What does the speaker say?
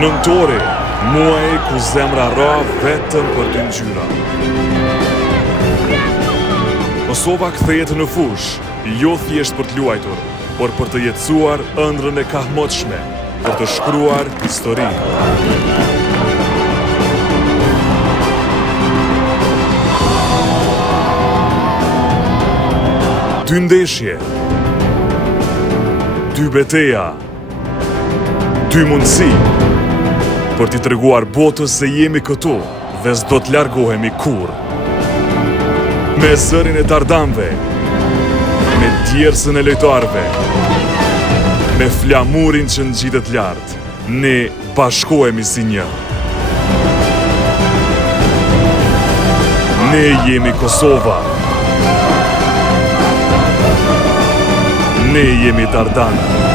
Nëntori, muaji ku zemra ra vetëm për dy ngjyra. Kosova kthehet në fush, jo thjesht për të luajtur, por për të jetësuar ëndrrën e kahmotshme, për të shkruar histori. Dy ndeshje, dy beteja, dy mundësi për t'i treguar botës se jemi këtu dhe s'do të largohemi kurrë. Me zërin e tardanëve, me djersën e lojtarëve, me flamurin që ngjitet lart, ne bashkohemi si një. Ne jemi Kosova. Ne jemi Dardanë.